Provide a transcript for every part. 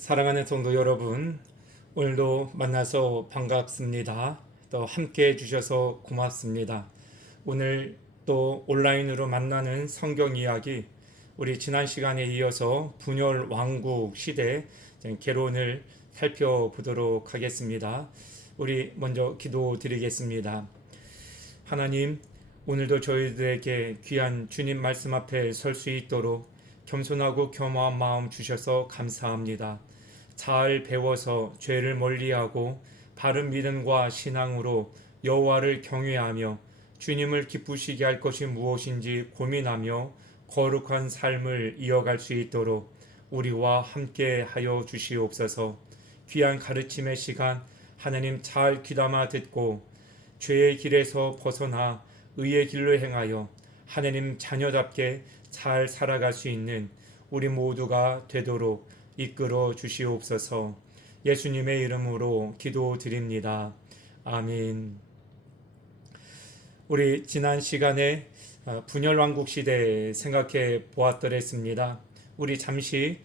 사랑하는 성도 여러분, 오늘도 만나서 반갑습니다. 또 함께 해주셔서 고맙습니다. 오늘 또 온라인으로 만나는 성경 이야기, 우리 지난 시간에 이어서 분열 왕국 시대 개론을 살펴보도록 하겠습니다. 우리 먼저 기도드리겠습니다. 하나님, 오늘도 저희들에게 귀한 주님 말씀 앞에 설 수 있도록 겸손하고 겸허한 마음 주셔서 감사합니다. 잘 배워서 죄를 멀리하고 바른 믿음과 신앙으로 여호와를 경외하며 주님을 기쁘시게 할 것이 무엇인지 고민하며 거룩한 삶을 이어갈 수 있도록 우리와 함께 하여 주시옵소서. 귀한 가르침의 시간 하나님 잘 귀담아 듣고 죄의 길에서 벗어나 의의 길로 행하여 하나님 자녀답게 잘 살아갈 수 있는 우리 모두가 되도록 이끌어 주시옵소서. 예수님의 이름으로 기도드립니다. 아멘. 우리 지난 시간에 분열왕국 시대 생각해 보았더랬습니다. 우리 잠시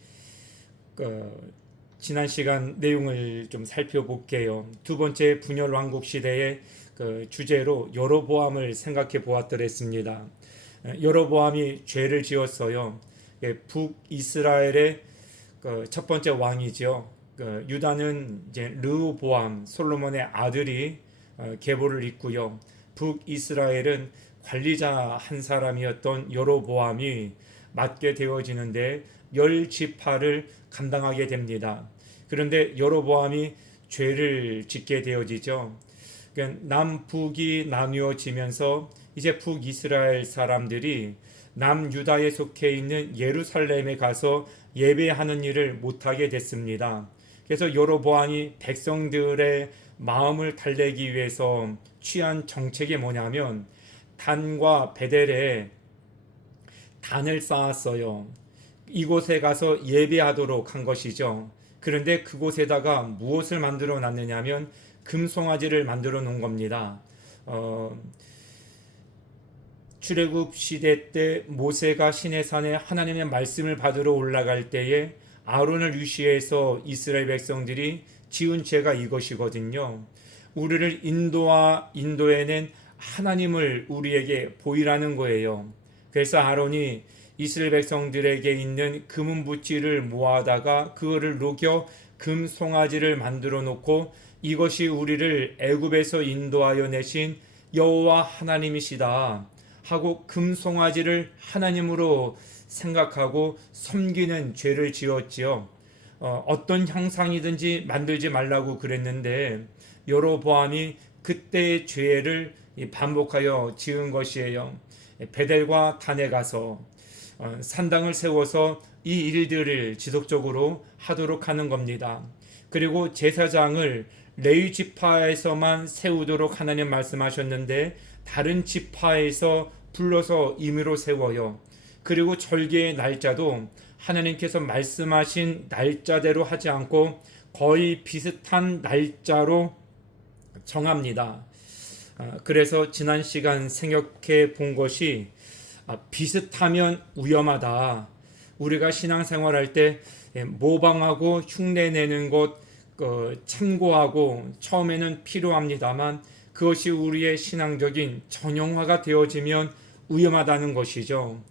지난 시간 내용을 좀 살펴볼게요. 두 번째 분열왕국 시대의 주제로 여로보암을 생각해 보았더랬습니다. 여로보암이 죄를 지었어요. 북이스라엘의 첫 번째 왕이죠. 유다는 이제 르호보암 솔로몬의 아들이 계보를 잇고요. 북이스라엘은 관리자 한 사람이었던 여로보암이 맡게 되어지는데 10지파를 감당하게 됩니다. 그런데 여로보암이 죄를 짓게 되어지죠. 남북이 나누어지면서 이제 북이스라엘 사람들이 남유다에 속해 있는 예루살렘에 가서 예배하는 일을 못하게 됐습니다. 그래서 여로보암이 백성들의 마음을 달래기 위해서 취한 정책이 뭐냐면 단과 베델에 단을 쌓았어요. 이곳에 가서 예배하도록 한 것이죠. 그런데 그곳에다가 무엇을 만들어 놨느냐면 금송아지를 만들어 놓은 겁니다. 출애굽 시대 때 모세가 시내산에 하나님의 말씀을 받으러 올라갈 때에 아론을 위시해서 이스라엘 백성들이 지은 죄가 이것이거든요. 우리를 인도해낸 하나님을 우리에게 보이라는 거예요. 그래서 아론이 이스라엘 백성들에게 있는 금은부찌를 모아다가 그거를 녹여 금송아지를 만들어 놓고 이것이 우리를 애굽에서 인도하여 내신 여호와 하나님이시다 하고 금송아지를 하나님으로 생각하고 섬기는 죄를 지었지요. 어떤 형상이든지 만들지 말라고 그랬는데 여로보암이 그때의 죄를 반복하여 지은 것이에요. 베델과 단에 가서 산당을 세워서 이 일들을 지속적으로 하도록 하는 겁니다. 그리고 제사장을 레위 지파에서만 세우도록 하나님 말씀하셨는데 다른 지파에서 불러서 임의로 세워요. 그리고 절개의 날짜도 하나님께서 말씀하신 날짜대로 하지 않고 거의 비슷한 날짜로 정합니다. 그래서 지난 시간 생각해 본 것이 비슷하면 위험하다. 우리가 신앙생활할 때 모방하고 흉내내는 것 참고하고 처음에는 필요합니다만 그것이 우리의 신앙적인 전형화가 되어지면 위험하다는 것이죠.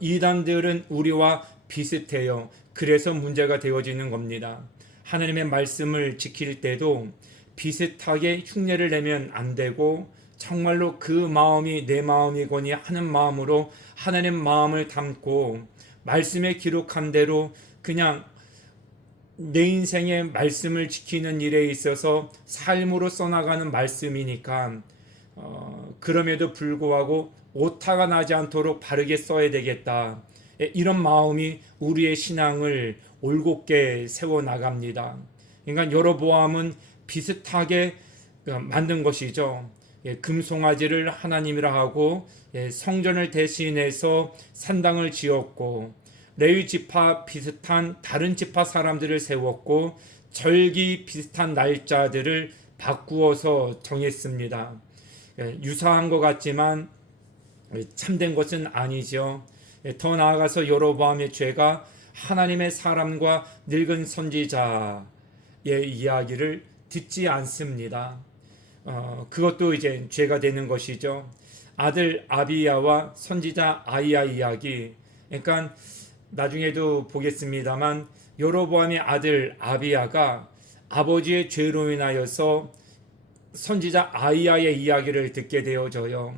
이단들은 우리와 비슷해요. 그래서 문제가 되어지는 겁니다. 하나님의 말씀을 지킬 때도 비슷하게 흉내를 내면 안 되고 정말로 그 마음이 내 마음이거니 하는 마음으로 하나님 마음을 담고 말씀에 기록한 대로 그냥 내 인생의 말씀을 지키는 일에 있어서 삶으로 써나가는 말씀이니까 그럼에도 불구하고 오타가 나지 않도록 바르게 써야 되겠다. 이런 마음이 우리의 신앙을 올곧게 세워나갑니다. 그러니까 여로보암은 비슷하게 만든 것이죠. 금송아지를 하나님이라 하고 성전을 대신해서 산당을 지었고 레위 지파 비슷한 다른 지파 사람들을 세웠고 절기 비슷한 날짜들을 바꾸어서 정했습니다. 유사한 것 같지만 참된 것은 아니죠. 더 나아가서 여로보암의 죄가 하나님의 사람과 늙은 선지자의 이야기를 듣지 않습니다. 그것도 이제 죄가 되는 것이죠. 아들 아비야와 선지자 아이야 이야기. 그러니까 나중에도 보겠습니다만 여로보암의 아들 아비야가 아버지의 죄로 인하여서 선지자 아이야의 이야기를 듣게 되어져요.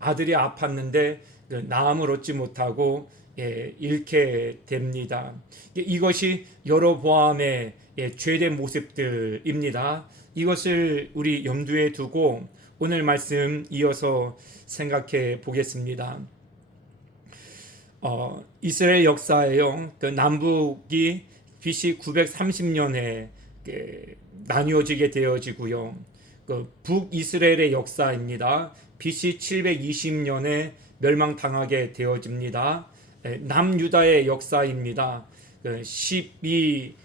아들이 아팠는데 나음을 얻지 못하고 잃게 됩니다. 이것이 여로보암의 죄된 모습들입니다. 이것을 우리 염두에 두고 오늘 말씀 이어서 생각해 보겠습니다. 이스라엘 역사에요. 그 남북이 BC 930년에 나뉘어지게 되어지고요. 그 북이스라엘의 역사입니다. BC 720년에 멸망당하게 되어집니다. 남유다의 역사입니다. 12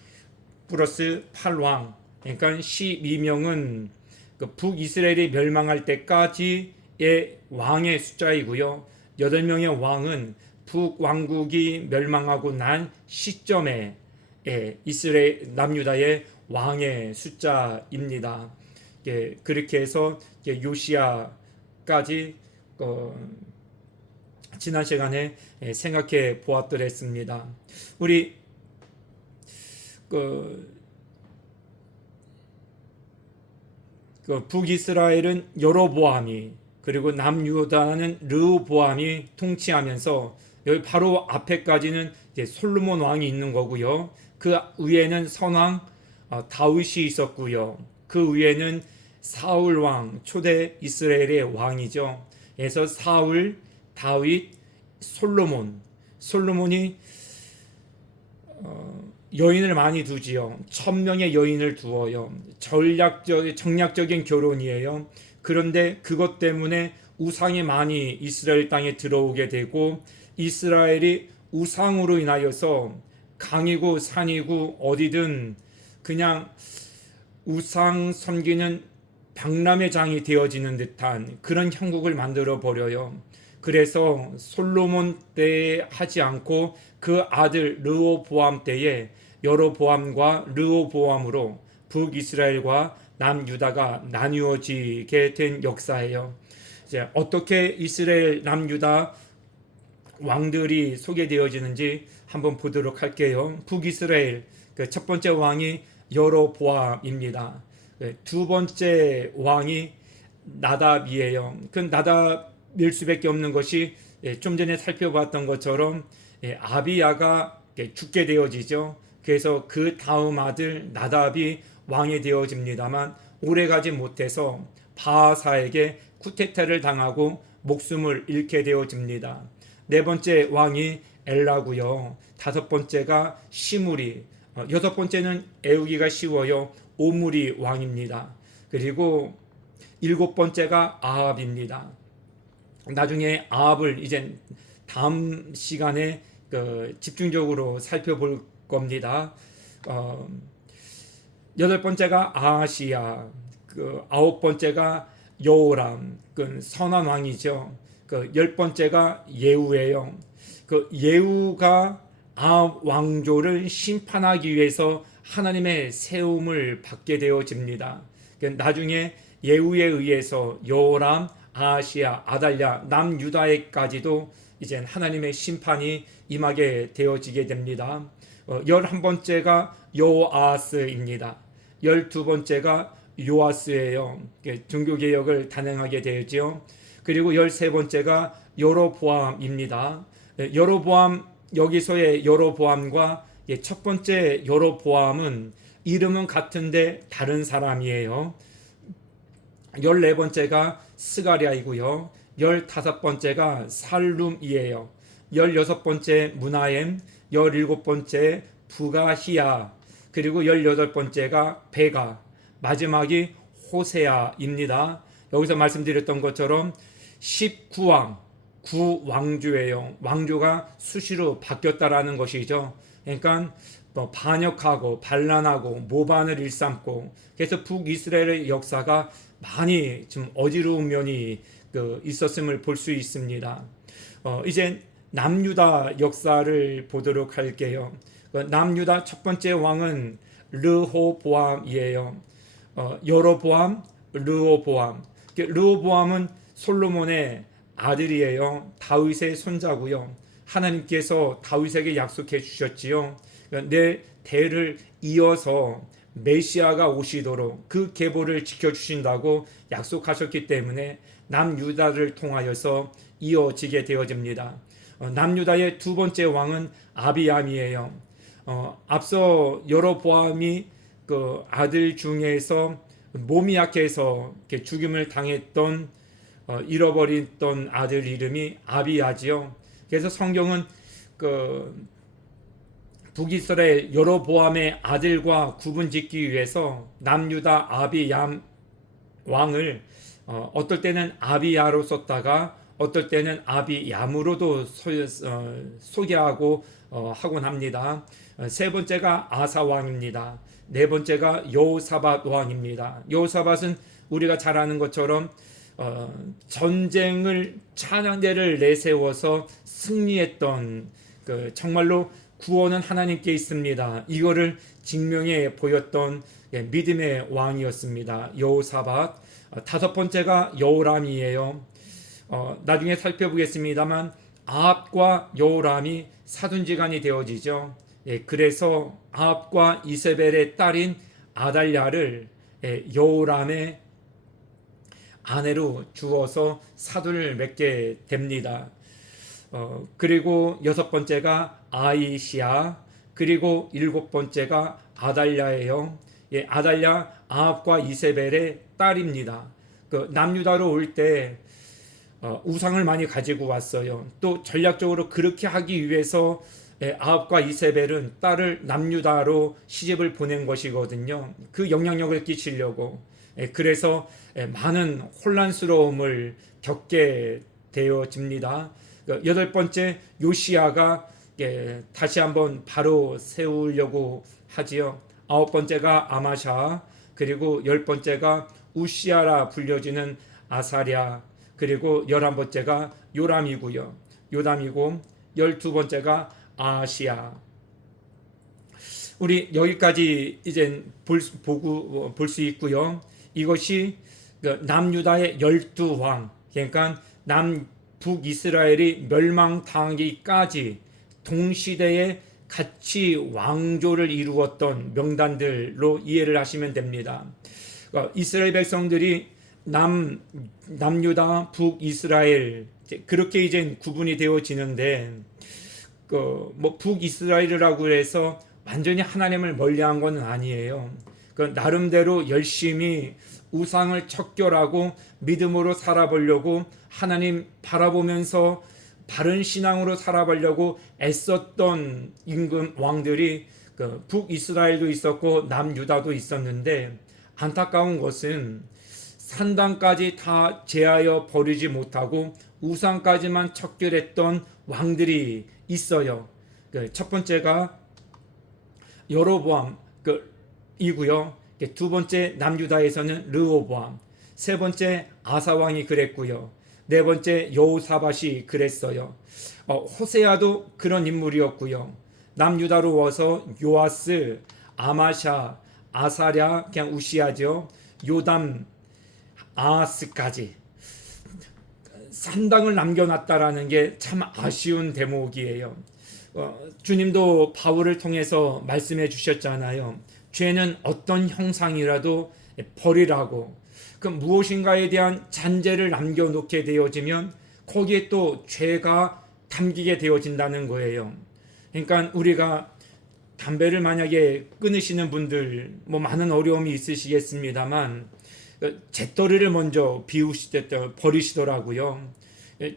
플러스 8왕, 그러니까 12명은 그 북이스라엘이 멸망할 때까지의 왕의 숫자이고요. 8명의 왕은 북왕국이 멸망하고 난 시점에 이스라엘 남유다의 왕의 숫자입니다. 그렇게 해서 요시야까지 지난 시간에 생각해 보았더랬습니다. 우리 북이스라엘은 여로보암이, 그리고 남유다는 르호보암이 통치하면서 여기 바로 앞에까지는 이제 솔로몬 왕이 있는 거고요. 그 위에는 선왕 다윗이 있었고요. 그 위에는 사울 왕, 초대 이스라엘의 왕이죠. 그래서 사울, 다윗, 솔로몬이 여인을 많이 두지요. 1000명의 여인을 두어요. 정략적인 결혼이에요. 그런데 그것 때문에 우상이 많이 이스라엘 땅에 들어오게 되고, 이스라엘이 우상으로 인하여서 강이고 산이고 어디든 그냥 우상 섬기는 박람회 장이 되어지는 듯한 그런 형국을 만들어 버려요. 그래서 솔로몬 때에 하지 않고 그 아들 르호보암 때에 여로보암과 르호보암으로 북이스라엘과 남유다가 나뉘어지게 된 역사예요. 이제 어떻게 이스라엘 남유다 왕들이 소개되어지는지 한번 보도록 할게요. 북이스라엘 첫 번째 왕이 여로보암입니다. 두 번째 왕이 나답이에요. 그 나답일 수밖에 없는 것이 좀 전에 살펴봤던 것처럼 아비야가 죽게 되어지죠. 그래서 그 다음 아들 나답이 왕이 되어집니다만 오래가지 못해서 바하사에게 쿠데타를 당하고 목숨을 잃게 되어집니다. 네 번째 왕이 엘라고요. 다섯 번째가 시므리, 여섯 번째는 애우기가 쉬워요. 오므리 왕입니다. 그리고 일곱 번째가 아합입니다. 나중에 아합을 이제 다음 시간에 집중적으로 살펴볼 겁니다. 여덟 번째가 아하시야, 아홉 번째가 여호람, 선한 왕이죠. 열 번째가 예후예요. 예후가 아합 왕조를 심판하기 위해서 하나님의 세움을 받게 되어집니다. 나중에 예후에 의해서 여호람, 아하시야, 아달랴, 남유다에까지도 이제 하나님의 심판이 임하게 되어지게 됩니다. 11번째가 요아스입니다. 12번째가 요아스예요. 종교개혁을 단행하게 되었죠. 그리고 13번째가 여로보암입니다. 여로보암, 여기서의 여로보암과 첫 번째 여로보암은 이름은 같은데 다른 사람이에요. 14번째가 스가랴이고요. 15번째가 살룸이에요. 16번째 무나엠, 17번째 부가히야, 그리고 18번째가 베가, 마지막이 호세아입니다. 여기서 말씀드렸던 것처럼 19왕, 9왕조예요. 왕조가 수시로 바뀌었다라는 것이죠. 그러니까 반역하고 반란하고 모반을 일삼고, 그래서 북이스라엘의 역사가 많이 좀 어지러운 면이 있었음을 볼 수 있습니다. 이제 남유다 역사를 보도록 할게요. 남유다 첫 번째 왕은 르호보암이에요. 여로보암, 르호보암. 르호보암은 솔로몬의 아들이에요. 다윗의 손자고요. 하나님께서 다윗에게 약속해 주셨지요. 내 대를 이어서 메시아가 오시도록 그 계보를 지켜주신다고 약속하셨기 때문에 남유다를 통하여서 이어지게 되어집니다. 남유다의 두 번째 왕은 아비암이에요. 앞서 여로보암이 그 아들 중에서 몸이 약해서 죽임을 당했던 잃어버렸던 아들 이름이 아비야지요. 그래서 성경은 그 북이스라엘 여로보암의 아들과 구분짓기 위해서 남유다 아비얌 왕을 어떨 때는 아비야로 썼다가 어떨 때는 아비얌으로도 소개하고 하곤 합니다. 세 번째가 아사 왕입니다. 네 번째가 여호사밧 왕입니다. 여호사밧은 우리가 잘 아는 것처럼 전쟁을 찬양대를 내세워서 승리했던 정말로 구원은 하나님께 있습니다. 이거를 증명해 보였던 믿음의 왕이었습니다. 여호사밧. 다섯 번째가 여호람이에요. 나중에 살펴보겠습니다만 아합과 여호람이 사돈지간이 되어지죠. 그래서 아합과 이세벨의 딸인 아달랴를 여호람의 아내로 주어서 사돈을 맺게 됩니다. 그리고 여섯 번째가 아이시아, 그리고 일곱 번째가 아달랴예요. 아달랴 아합과 이세벨의 딸입니다. 남유다로 올 때 우상을 많이 가지고 왔어요. 또 전략적으로 그렇게 하기 위해서 아합과 이세벨은 딸을 남유다로 시집을 보낸 것이거든요. 그 영향력을 끼치려고. 그래서 많은 혼란스러움을 겪게 되어집니다. 여덟 번째 요시야가 다시 한번 바로 세우려고 하지요. 아홉 번째가 아마샤, 그리고 열 번째가 우시야라 불려지는 아사랴, 그리고 11번째가 요람이고요. 요담이고 12번째가 아시아. 우리 여기까지 이제 볼 수 있고요. 이것이 남유다의 12왕, 그러니까 남북이스라엘이 멸망당하기까지 동시대에 같이 왕조를 이루었던 명단들로 이해를 하시면 됩니다. 이스라엘 백성들이 남유다, 북이스라엘 그렇게 이제 구분이 되어지는데 북이스라엘이라고 해서 완전히 하나님을 멀리한 건 아니에요. 나름대로 열심히 우상을 척결하고 믿음으로 살아보려고 하나님 바라보면서 바른 신앙으로 살아보려고 애썼던 임금 왕들이 북이스라엘도 있었고 남유다도 있었는데 안타까운 것은 산당까지 다 제하여 버리지 못하고 우상까지만 척결했던 왕들이 있어요. 첫 번째가 여로보암 이고요. 두 번째 남유다에서는 르호보암, 세 번째 아사왕이 그랬고요. 네 번째 여호사밧이 그랬어요. 호세아도 그런 인물이었고요. 남유다로 와서 요아스, 아마샤, 아사랴, 그냥 우시아죠. 요담, 아하스까지 산당을 남겨놨다라는 게 참 아쉬운 대목이에요. 주님도 바울을 통해서 말씀해 주셨잖아요. 죄는 어떤 형상이라도 버리라고. 무엇인가에 대한 잔재를 남겨놓게 되어지면 거기에 또 죄가 담기게 되어진다는 거예요. 그러니까 우리가 담배를 만약에 끊으시는 분들 많은 어려움이 있으시겠습니다만 잿더리를 먼저 버리시더라고요.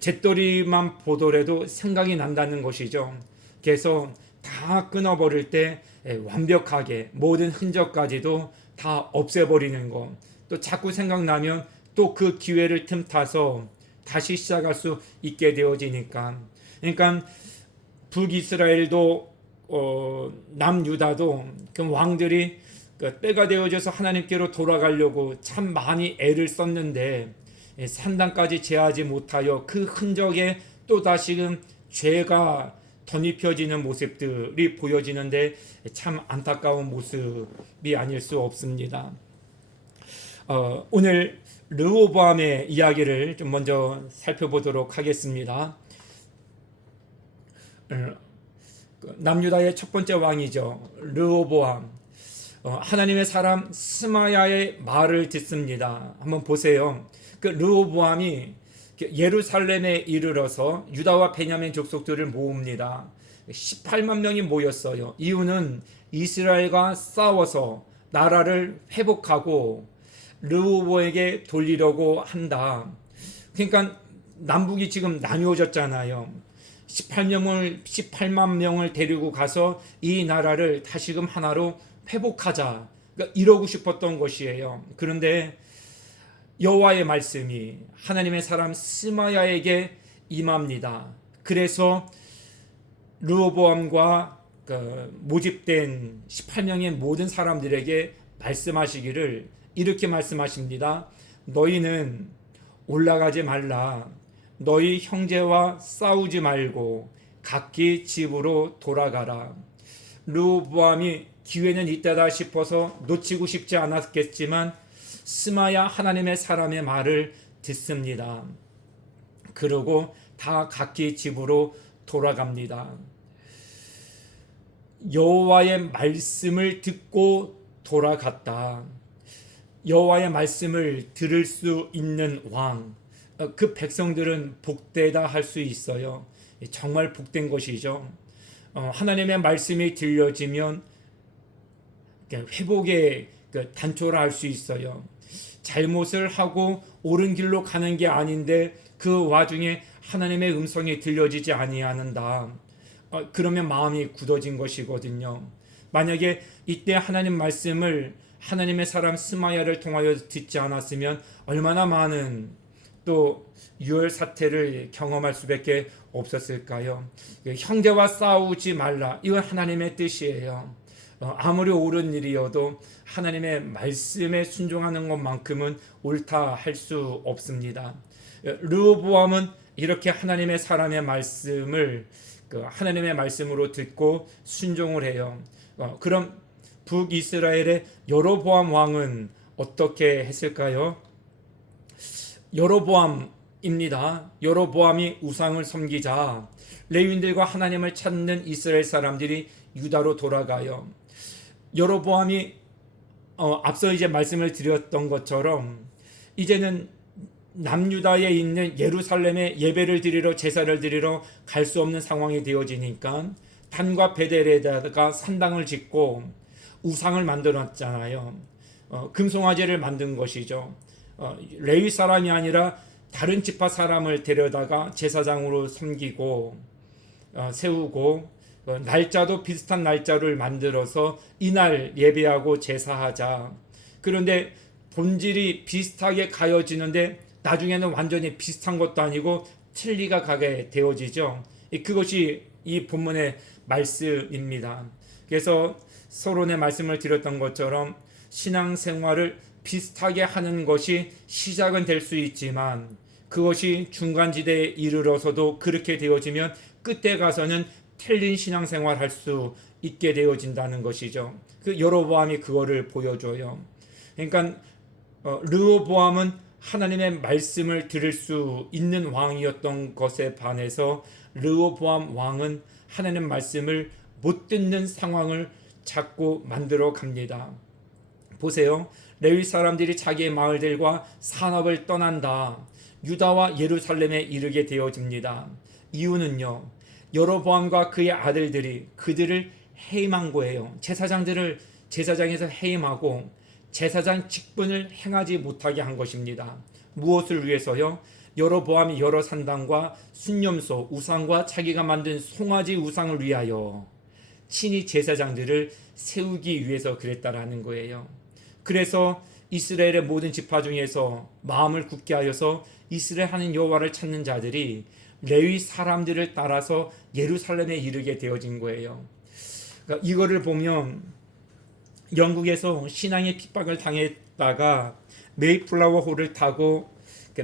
잿더리만 보더라도 생각이 난다는 것이죠. 그래서 다 끊어버릴 때 완벽하게 모든 흔적까지도 다 없애버리는 것. 또 자꾸 생각나면 또 그 기회를 틈타서 다시 시작할 수 있게 되어지니까. 그러니까 북이스라엘도 남유다도 그 왕들이 때가 되어져서 하나님께로 돌아가려고 참 많이 애를 썼는데 산당까지 제하지 못하여 그 흔적에 또 다시금 죄가 덧입혀지는 모습들이 보여지는데 참 안타까운 모습이 아닐 수 없습니다. 오늘 르호보암의 이야기를 좀 먼저 살펴보도록 하겠습니다. 남유다의 첫 번째 왕이죠. 르호보암. 하나님의 사람 스마야의 말을 듣습니다. 한번 보세요. 그 르호보암이 예루살렘에 이르러서 유다와 베냐민 족속들을 모읍니다. 18만 명이 모였어요. 이유는 이스라엘과 싸워서 나라를 회복하고 르호보에게 돌리려고 한다. 그러니까 남북이 지금 나뉘어졌잖아요. 18만 명을 데리고 가서 이 나라를 다시금 하나로 회복하자. 그러니까 이러고 싶었던 것이에요. 그런데 여호와의 말씀이 하나님의 사람 스마야에게 임합니다. 그래서 르호보암과 모집된 18명의 모든 사람들에게 말씀하시기를 이렇게 말씀하십니다. 너희는 올라가지 말라. 너희 형제와 싸우지 말고 각기 집으로 돌아가라. 르호보암이 기회는 있다다 싶어서 놓치고 싶지 않았겠지만 스마야 하나님의 사람의 말을 듣습니다. 그러고 다 각기 집으로 돌아갑니다. 여호와의 말씀을 듣고 돌아갔다. 여호와의 말씀을 들을 수 있는 왕, 그 백성들은 복되다 할 수 있어요. 정말 복된 것이죠. 하나님의 말씀이 들려지면 회복의 단초라 할 수 있어요. 잘못을 하고 옳은 길로 가는 게 아닌데 그 와중에 하나님의 음성이 들려지지 아니하는다. 그러면 마음이 굳어진 것이거든요. 만약에 이때 하나님 말씀을 하나님의 사람 스마야를 통하여 듣지 않았으면 얼마나 많은 또 유혈 사태를 경험할 수밖에 없었을까요? 형제와 싸우지 말라. 이건 하나님의 뜻이에요. 아무리 옳은 일이어도 하나님의 말씀에 순종하는 것만큼은 옳다 할 수 없습니다. 르호보암은 이렇게 하나님의 사람의 말씀을 하나님의 말씀으로 듣고 순종을 해요. 그럼 북이스라엘의 여로보암 왕은 어떻게 했을까요? 여로보암입니다. 여로보암이 우상을 섬기자 레위인들과 하나님을 찾는 이스라엘 사람들이 유다로 돌아가요. 여로보암이 앞서 이제 말씀을 드렸던 것처럼 이제는 남유다에 있는 예루살렘에 예배를 드리러 제사를 드리러 갈 수 없는 상황이 되어지니까 단과 베델에다가 산당을 짓고 우상을 만들었잖아요. 금송아지를 만든 것이죠. 레위 사람이 아니라 다른 지파 사람을 데려다가 제사장으로 섬기고 세우고 날짜도 비슷한 날짜를 만들어서 이날 예배하고 제사하자. 그런데 본질이 비슷하게 가여지는데 나중에는 완전히 비슷한 것도 아니고 틀리가 가게 되어지죠. 그것이 이 본문의 말씀입니다. 그래서 서론의 말씀을 드렸던 것처럼 신앙생활을 비슷하게 하는 것이 시작은 될 수 있지만 그것이 중간지대에 이르러서도 그렇게 되어지면 끝에 가서는 틀린 신앙생활 할 수 있게 되어진다는 것이죠. 그 여로보암이 그거를 보여줘요. 그러니까 르호보암은 하나님의 말씀을 들을 수 있는 왕이었던 것에 반해서 르호보암 왕은 하나님 말씀을 못 듣는 상황을 자꾸 만들어 갑니다. 보세요. 레위 사람들이 자기의 마을들과 산업을 떠난다. 유다와 예루살렘에 이르게 되어집니다. 이유는요. 여로보암과 그의 아들들이 그들을 해임한 거예요. 제사장에서 해임하고 제사장 직분을 행하지 못하게 한 것입니다. 무엇을 위해서요? 여로보암이 여러 산당과 순념소, 우상과 자기가 만든 송아지 우상을 위하여 친히 제사장들을 세우기 위해서 그랬다라는 거예요. 그래서 이스라엘의 모든 지파 중에서 마음을 굳게 하여서 이스라엘 하는 여호와를 찾는 자들이 레위 사람들을 따라서 예루살렘에 이르게 되어진 거예요. 그러니까 이거를 보면 영국에서 신앙의 핍박을 당했다가 메이플라워 호를 타고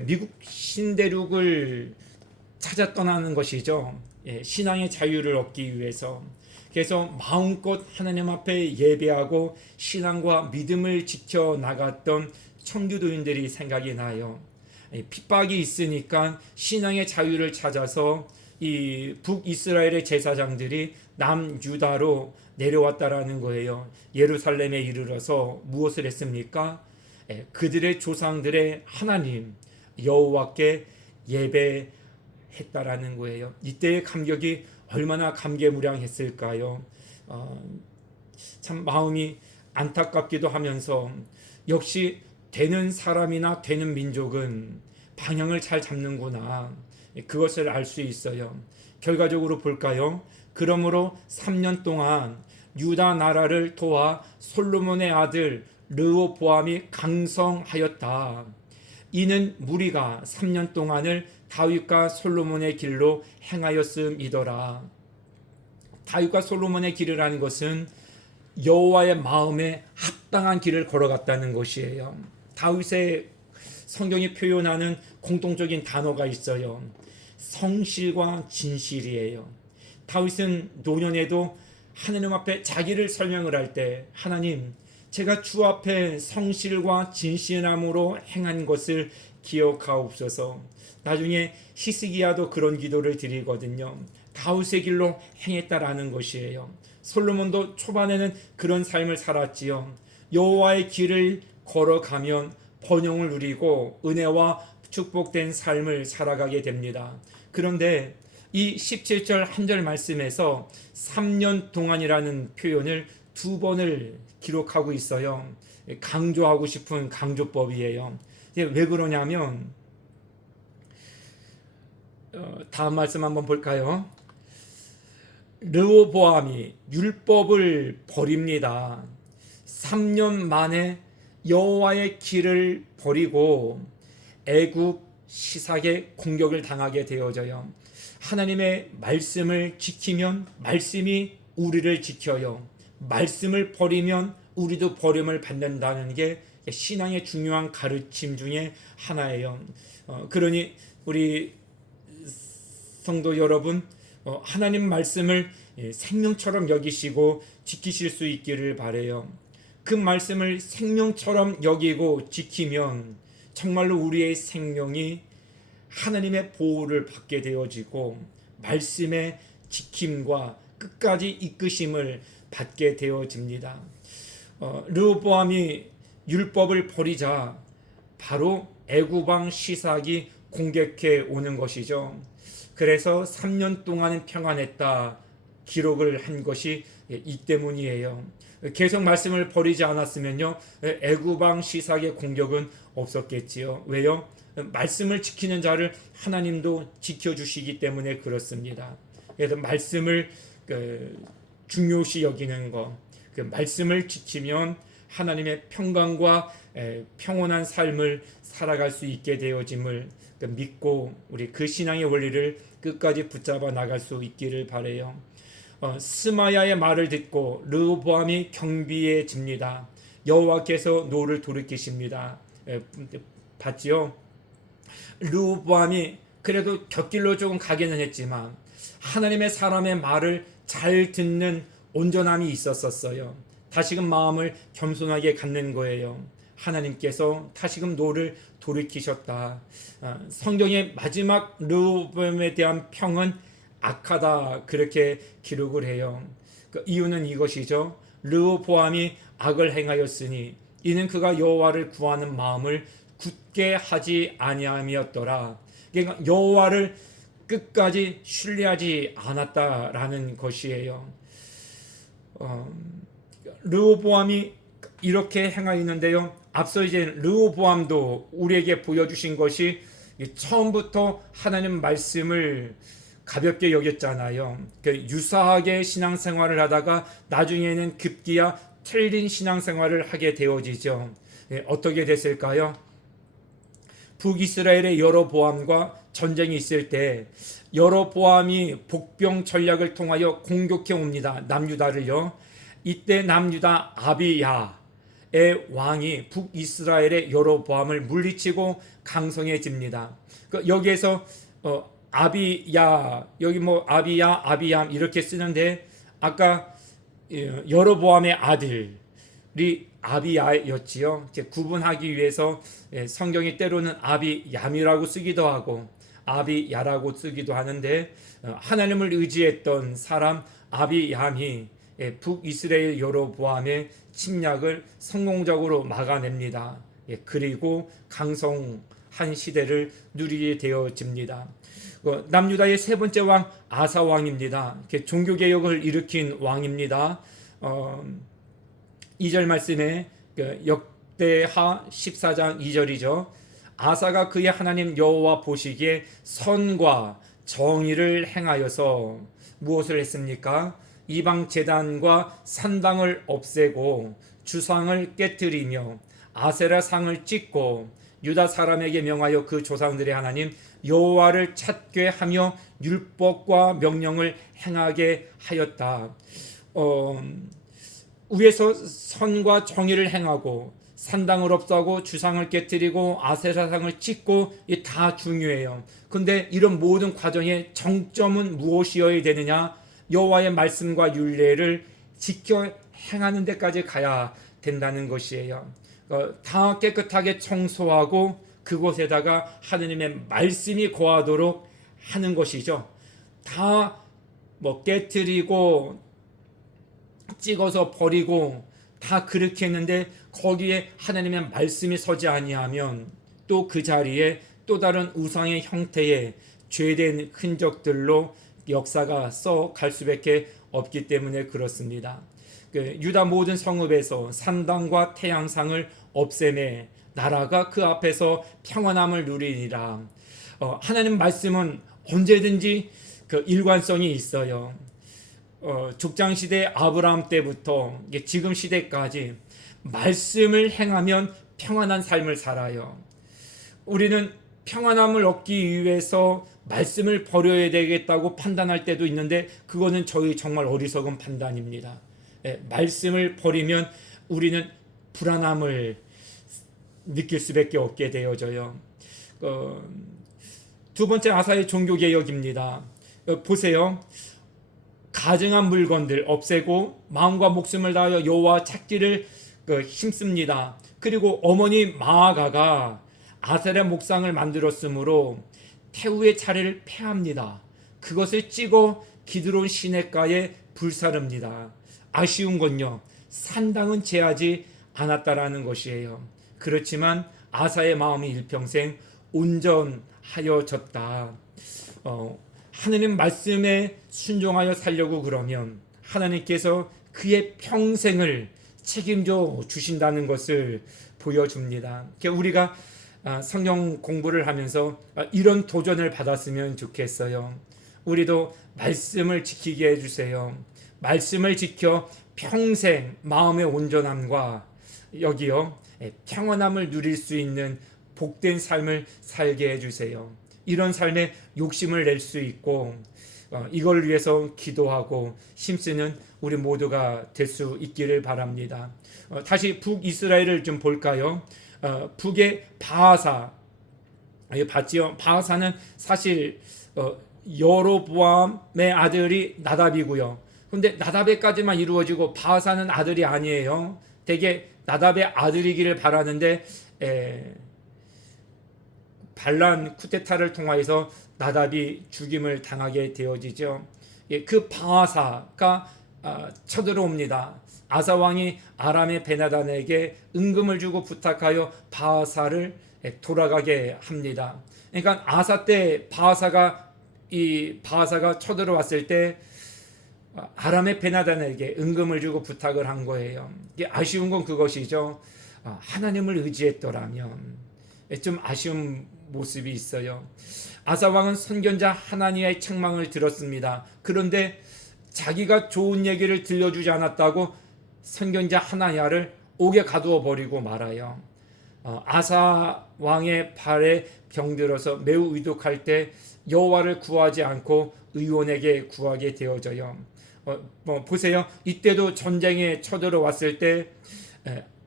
미국 신대륙을 찾아 떠나는 것이죠. 신앙의 자유를 얻기 위해서 그래서 마음껏 하나님 앞에 예배하고 신앙과 믿음을 지켜 나갔던 청교도인들이 생각이 나요. 핍박이 있으니까 신앙의 자유를 찾아서 이 북이스라엘의 제사장들이 남유다로 내려왔다라는 거예요. 예루살렘에 이르러서 무엇을 했습니까? 그들의 조상들의 하나님 여호와께 예배했다라는 거예요. 이때의 감격이 얼마나 감개무량했을까요? 참 마음이 안타깝기도 하면서 역시 되는 사람이나 되는 민족은 방향을 잘 잡는구나, 그것을 알 수 있어요. 결과적으로 볼까요? 그러므로 3년 동안 유다 나라를 도와 솔로몬의 아들 르호보암이 강성하였다. 이는 무리가 3년 동안을 다윗과 솔로몬의 길로 행하였음이더라. 다윗과 솔로몬의 길이라는 것은 여호와의 마음에 합당한 길을 걸어갔다는 것이에요. 다윗의 성경이 표현하는 공통적인 단어가 있어요. 성실과 진실이에요. 다윗은 노년에도 하나님 앞에 자기를 설명을 할 때, 하나님, 제가 주 앞에 성실과 진실함으로 행한 것을 기억하옵소서. 나중에 히스기야도 그런 기도를 드리거든요. 다윗의 길로 행했다라는 것이에요. 솔로몬도 초반에는 그런 삶을 살았지요. 여호와의 길을 걸어가면 번영을 누리고 은혜와 축복된 삶을 살아가게 됩니다. 그런데 이 17절 한 절 말씀에서 3년 동안이라는 표현을 2번을 기록하고 있어요. 강조하고 싶은 강조법이에요. 왜 그러냐면 다음 말씀 한번 볼까요? 르호보암이 율법을 버립니다. 3년 만에 여호와의 길을 버리고 애굽 시삭의 공격을 당하게 되어져요. 하나님의 말씀을 지키면 말씀이 우리를 지켜요. 말씀을 버리면 우리도 버림을 받는다는 게 신앙의 중요한 가르침 중에 하나예요. 그러니 우리 성도 여러분, 하나님 말씀을 생명처럼 여기시고 지키실 수 있기를 바라요. 그 말씀을 생명처럼 여기고 지키면 정말로 우리의 생명이 하나님의 보호를 받게 되어지고 말씀의 지킴과 끝까지 이끄심을 받게 되어집니다. 르호보암이 율법을 버리자 바로 애굽 왕 시삭이 공격해 오는 것이죠. 그래서 3년 동안은 평안했다 기록을 한 것이 이 때문이에요. 계속 말씀을 버리지 않았으면요, 애굽 왕 시삭의 공격은 없었겠지요. 왜요? 말씀을 지키는 자를 하나님도 지켜주시기 때문에 그렇습니다. 그래서 말씀을 중요시 여기는 것, 그 말씀을 지키면 하나님의 평강과 평온한 삶을 살아갈 수 있게 되어짐을 믿고 우리 그 신앙의 원리를 끝까지 붙잡아 나갈 수 있기를 바라요. 스마야의 말을 듣고 르호보암이 경비해집니다. 여호와께서 노를 돌이키십니다. 봤지요? 르호보암이 그래도 곁길로 조금 가기는 했지만 하나님의 사람의 말을 잘 듣는 온전함이 있었어요. 다시금 마음을 겸손하게 갖는 거예요. 하나님께서 다시금 노를 돌이키셨다. 성경의 마지막 르호보암에 대한 평은 악하다, 그렇게 기록을 해요. 그 이유는 이것이죠. 르호보암이 악을 행하였으니 이는 그가 여호와를 구하는 마음을 굳게 하지 아니함이었더라. 그러니까 여호와를 끝까지 신뢰하지 않았다라는 것이에요. 르호보암이 이렇게 행하였는데요. 앞서 이제 르호보암도 우리에게 보여주신 것이 처음부터 하나님 말씀을 가볍게 여겼잖아요. 유사하게 신앙생활을 하다가 나중에는 급기야 틀린 신앙생활을 하게 되어지죠. 어떻게 됐을까요? 북이스라엘의 여로보암과 전쟁이 있을 때 여로보암이 복병 전략을 통하여 공격해 옵니다. 남유다를요. 이때 남유다 아비야의 왕이 북이스라엘의 여로보암을 물리치고 강성해집니다. 여기에서 아비야, 여기 뭐 아비야, 아비암 이렇게 쓰는데 아까 여로보암의 아들이 아비야였지요. 구분하기 위해서 성경이 때로는 아비얌이라고 쓰기도 하고 아비야라고 쓰기도 하는데 하나님을 의지했던 사람 아비얌이 북이스라엘 여로보암의 침략을 성공적으로 막아냅니다. 그리고 강성한 시대를 누리게 되어집니다. 남유다의 세 번째 왕 아사 왕입니다. 종교개혁을 일으킨 왕입니다. 2절 말씀에 역대하 14장 2절이죠. 아사가 그의 하나님 여호와 보시기에 선과 정의를 행하여서 무엇을 했습니까? 이방 제단과 산당을 없애고 주상을 깨뜨리며 아세라 상을 찢고 유다 사람에게 명하여 그 조상들의 하나님 여호와를 찾게 하며 율법과 명령을 행하게 하였다. 위에서 선과 정의를 행하고 산당을 없애고 주상을 깨뜨리고 아세라상을 찢고 이 다 중요해요. 근데 이런 모든 과정의 정점은 무엇이어야 되느냐? 여호와의 말씀과 율례를 지켜 행하는 데까지 가야 된다는 것이에요. 다 깨끗하게 청소하고 그곳에다가 하느님의 말씀이 거하도록 하는 것이죠. 다 뭐 깨뜨리고 찍어서 버리고 다 그렇게 했는데 거기에 하나님의 말씀이 서지 아니하면 또 그 자리에 또 다른 우상의 형태의 죄된 흔적들로 역사가 썩갈 수밖에 없기 때문에 그렇습니다. 유다 모든 성읍에서 산당과 태양상을 없애매 나라가 그 앞에서 평안함을 누리니라. 하나님 말씀은 언제든지 그 일관성이 있어요. 족장시대 아브라함 때부터 지금 시대까지 말씀을 행하면 평안한 삶을 살아요. 우리는 평안함을 얻기 위해서 말씀을 버려야 되겠다고 판단할 때도 있는데 그거는 저희 정말 어리석은 판단입니다. 말씀을 버리면 우리는 불안함을 느낄 수밖에 없게 되어져요. 두 번째 아사의 종교개혁입니다. 보세요. 가증한 물건들 없애고 마음과 목숨을 다하여 여호와 찾기를 힘씁니다. 그리고 어머니 마아가가 아세라 목상을 만들었으므로 태우의 차례를 폐합니다. 그것을 찍어 기드론 시냇가에 불사릅니다. 아쉬운 건요, 산당은 제하지 않았다라는 것이에요. 그렇지만 아사의 마음이 일평생 온전하여졌다. 하느님 말씀에 순종하여 살려고 그러면 하나님께서 그의 평생을 책임져 주신다는 것을 보여줍니다. 우리가 성경 공부를 하면서 이런 도전을 받았으면 좋겠어요. 우리도 말씀을 지키게 해주세요. 말씀을 지켜 평생 마음의 온전함과 여기요 평안함을 누릴 수 있는 복된 삶을 살게 해주세요. 이런 삶에 욕심을 낼 수 있고 이걸 위해서 기도하고 힘쓰는 우리 모두가 될 수 있기를 바랍니다. 다시 북이스라엘을 좀 볼까요? 북의 바하사 봤지요? 바하사는 사실 여로보암의 아들이 나답이고요. 근데 나답에까지만 이루어지고 바하사는 아들이 아니에요. 대개 나답의 아들이기를 바라는데 반란 쿠데타를 통하여서 나답이 죽임을 당하게 되어지죠. 그 바하사가 쳐들어옵니다. 아사 왕이 아람의 베나단에게 은금을 주고 부탁하여 바하사를 돌아가게 합니다. 그러니까 아사 때 바하사가 쳐들어왔을 때 아람의 베나단에게 은금을 주고 부탁을 한 거예요. 아쉬운 건 그것이죠. 하나님을 의지했더라면 좀 아쉬운 모습이 있어요. 아사 왕은 선견자 하나니아의 책망을 들었습니다. 그런데 자기가 좋은 얘기를 들려주지 않았다고 선견자 하나니아를 옥에 가두어 버리고 말아요. 아사 왕의 발에 병들어서 매우 위독할 때 여호와를 구하지 않고 의원에게 구하게 되어져요. 보세요. 이때도 전쟁에 쳐들어왔을 때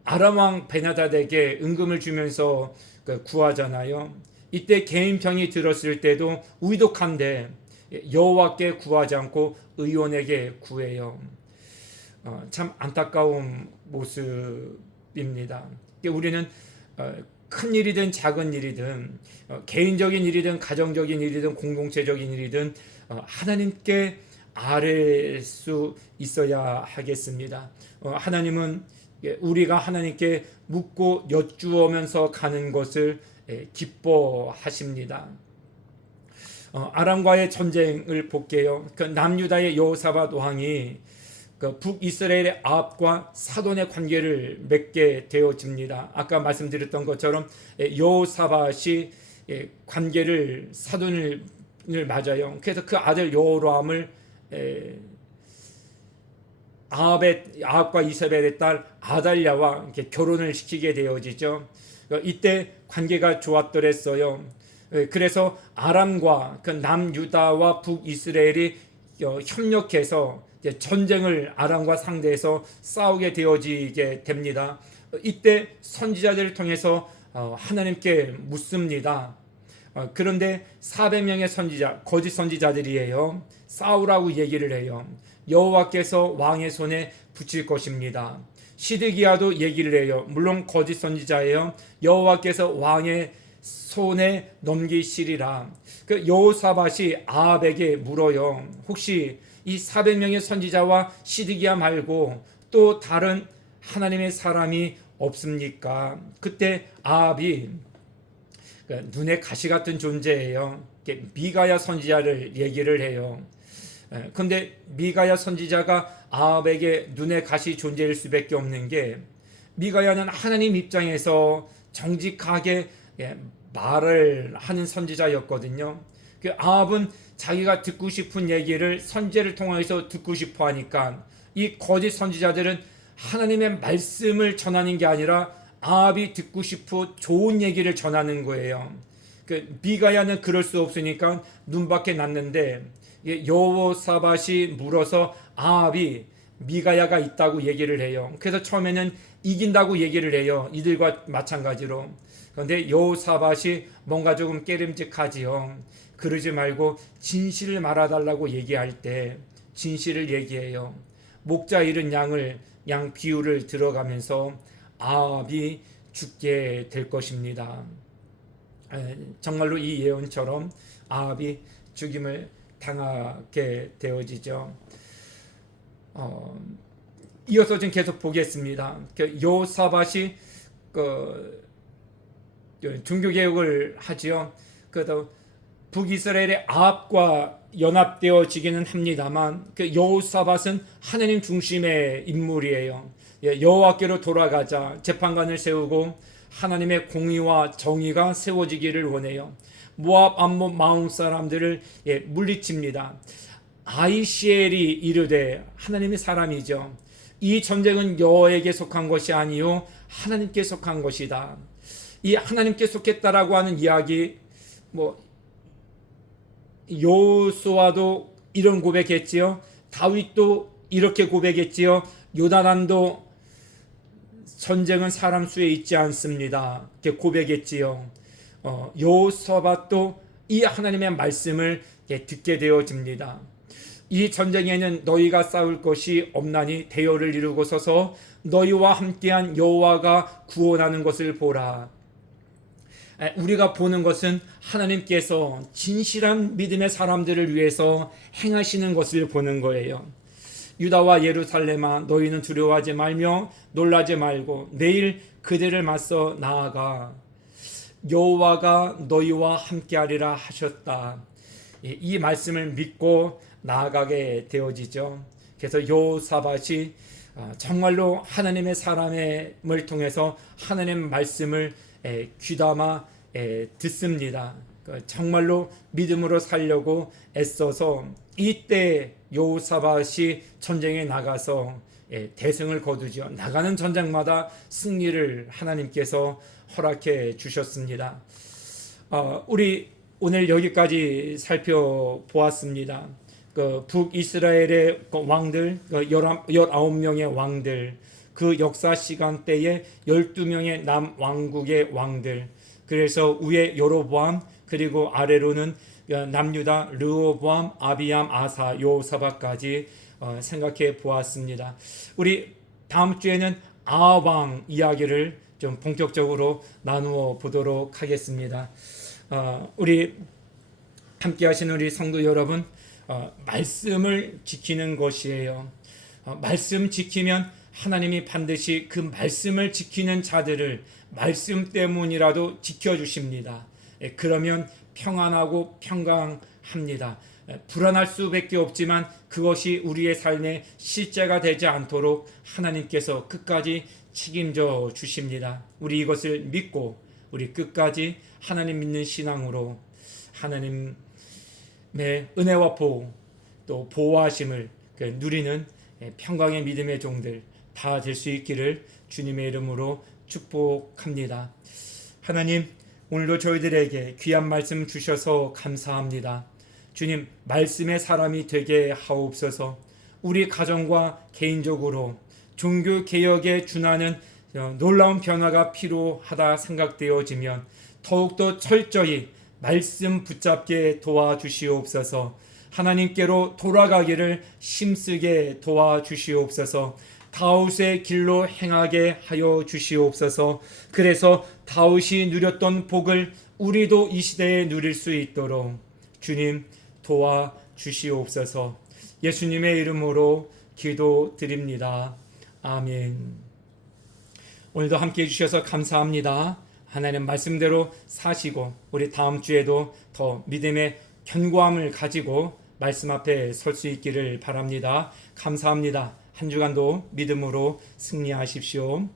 아람 왕 베나닷에게 은금을 주면서 구하잖아요. 이때 개인평이 들었을 때도 의독한데 여호와께 구하지 않고 의원에게 구해요. 참 안타까운 모습입니다. 우리는 큰 일이든 작은 일이든 개인적인 일이든 가정적인 일이든 공동체적인 일이든 하나님께 아뢰 수 있어야 하겠습니다. 하나님은 우리가 하나님께 묻고 여쭈어면서 가는 것을 기뻐하십니다. 아람과의 전쟁을 볼게요. 그 남유다의 여호사밧 왕이 그 북이스라엘의 아합과 사돈의 관계를 맺게 되어집니다. 아까 말씀드렸던 것처럼 여호사밧이 관계를 사돈을 맞아요. 그래서 그 아들 여호람을 아합과 이세벨의 딸 아달랴와 이렇게 결혼을 시키게 되어지죠. 이때 관계가 좋았더랬어요. 그래서 아람과 그 남유다와 북이스라엘이 협력해서 전쟁을 아람과 상대해서 싸우게 되어지게 됩니다. 이때 선지자들을 통해서 하나님께 묻습니다. 그런데 400명의 선지자, 거짓 선지자들이에요. 싸우라고 얘기를 해요. 여호와께서 왕의 손에 붙일 것입니다. 시드기야도 얘기를 해요. 물론 거짓 선지자예요. 여호와께서 왕의 손에 넘기시리라. 그 여호사밧이 아합에게 물어요. 혹시 이 400명의 선지자와 시드기야 말고 또 다른 하나님의 사람이 없습니까? 그때 아합이 눈에 가시 같은 존재예요. 미가야 선지자를 얘기를 해요. 그런데 미가야 선지자가 아합에게 눈에 가시 존재일 수밖에 없는 게 미가야는 하나님 입장에서 정직하게 말을 하는 선지자였거든요. 그 아합은 자기가 듣고 싶은 얘기를 선지자를 통해서 듣고 싶어 하니까 이 거짓 선지자들은 하나님의 말씀을 전하는 게 아니라 아합이 듣고 싶어 좋은 얘기를 전하는 거예요. 그 미가야는 그럴 수 없으니까 눈밖에 났는데 여호사밧이 물어서 아합이 미가야가 있다고 얘기를 해요. 그래서 처음에는 이긴다고 얘기를 해요. 이들과 마찬가지로. 그런데 여호사밧이 뭔가 조금 깨름직하지요. 그러지 말고 진실을 말아달라고 얘기할 때 진실을 얘기해요. 목자 잃은 양 비유를 들어가면서 아합이 죽게 될 것입니다. 정말로 이 예언처럼 아합이 죽임을 당하게 되어지죠. 이어서 좀 계속 보겠습니다. 여호사밧이 종교개혁을 하지요. 그래도 북이스라엘의 아합과 연합되어지기는 합니다만 그 여호사밧은 하나님 중심의 인물이에요. 여호와께로 돌아가자 재판관을 세우고 하나님의 공의와 정의가 세워지기를 원해요. 모압, 암몬, 마온 사람들을 물리칩니다. 아이시엘이 이르되 하나님의 사람이죠. 이 전쟁은 여호와에게 속한 것이 아니요 하나님께 속한 것이다. 이 하나님께 속했다라고 하는 이야기, 여호수아도 이런 고백했지요. 다윗도 이렇게 고백했지요. 요나단도 전쟁은 사람 수에 있지 않습니다. 이렇게 고백했지요. 여호사밧도 이 하나님의 말씀을 듣게 되어집니다. 이 전쟁에는 너희가 싸울 것이 없나니 대열을 이루고 서서 너희와 함께한 여호와가 구원하는 것을 보라. 우리가 보는 것은 하나님께서 진실한 믿음의 사람들을 위해서 행하시는 것을 보는 거예요. 유다와 예루살렘아 너희는 두려워하지 말며 놀라지 말고 내일 그들을 맞서 나아가 여호와가 너희와 함께하리라 하셨다. 이 말씀을 믿고 나아가게 되어지죠. 그래서 여호사밧이 정말로 하나님의 사람을 통해서 하나님의 말씀을 귀담아 듣습니다. 정말로 믿음으로 살려고 애써서 이때 여호사밧이 전쟁에 나가서 대승을 거두죠. 나가는 전쟁마다 승리를 하나님께서 허락해 주셨습니다. 우리 오늘 여기까지 살펴보았습니다. 북이스라엘의 왕들, 19명의 왕들, 그 역사 시간대에 12명의 남왕국의 왕들, 그래서 위에 여로보암 그리고 아래로는 남유다 르호보암, 아비암, 아사, 요사박까지 생각해 보았습니다. 우리 다음 주에는 아왕 이야기를 좀 본격적으로 나누어 보도록 하겠습니다. 우리 함께 하시는 우리 성도 여러분, 말씀을 지키는 것이에요. 말씀 지키면 하나님이 반드시 그 말씀을 지키는 자들을 말씀 때문이라도 지켜주십니다. 그러면 평안하고 평강합니다. 불안할 수밖에 없지만 그것이 우리의 삶의 실제가 되지 않도록 하나님께서 끝까지 책임져 주십니다. 우리 이것을 믿고 우리 끝까지 하나님 믿는 신앙으로 하나님의 은혜와 보호 또 보호하심을 누리는 평강의 믿음의 종들 다 될 수 있기를 주님의 이름으로 축복합니다. 하나님, 오늘도 저희들에게 귀한 말씀 주셔서 감사합니다. 주님, 말씀의 사람이 되게 하옵소서. 우리 가정과 개인적으로 종교 개혁에 준하는 놀라운 변화가 필요하다 생각되어지면 더욱더 철저히 말씀 붙잡게 도와주시옵소서. 하나님께로 돌아가기를 힘쓰게 도와주시옵소서. 다윗의 길로 행하게 하여 주시옵소서. 그래서 다윗이 누렸던 복을 우리도 이 시대에 누릴 수 있도록 주님 도와주시옵소서. 예수님의 이름으로 기도드립니다. 아멘. 오늘도 함께해 주셔서 감사합니다. 하나님 말씀대로 사시고 우리 다음 주에도 더 믿음의 견고함을 가지고 말씀 앞에 설 수 있기를 바랍니다. 감사합니다. 한 주간도 믿음으로 승리하십시오.